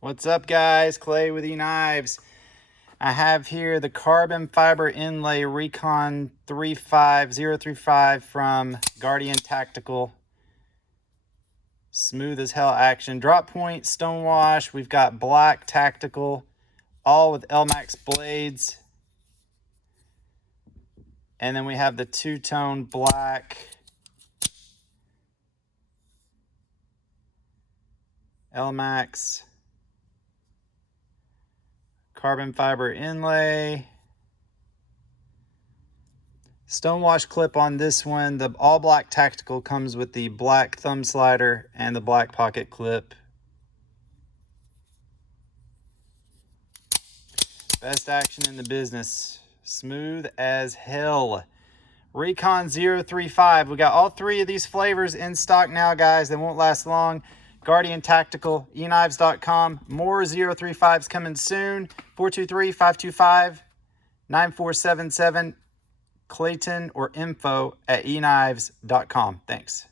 What's up, guys? Clay with EKNIVES. I have here the carbon fiber inlay Recon 35035 from Guardian Tactical. Smooth as hell action. Drop point, stonewash. We've got black tactical, all with LMAX blades. And then we have the two-tone black LMAX carbon fiber inlay. Stonewash clip on this one. The all black tactical comes with the black thumb slider and the black pocket clip. Best action in the business. Smooth as hell. Recon 035. We got all three of these flavors in stock now, guys. They won't last long. Guardian Tactical, eknives.com. More 035s coming soon. 423-525-9477. Clayton or info@eknives.com. Thanks.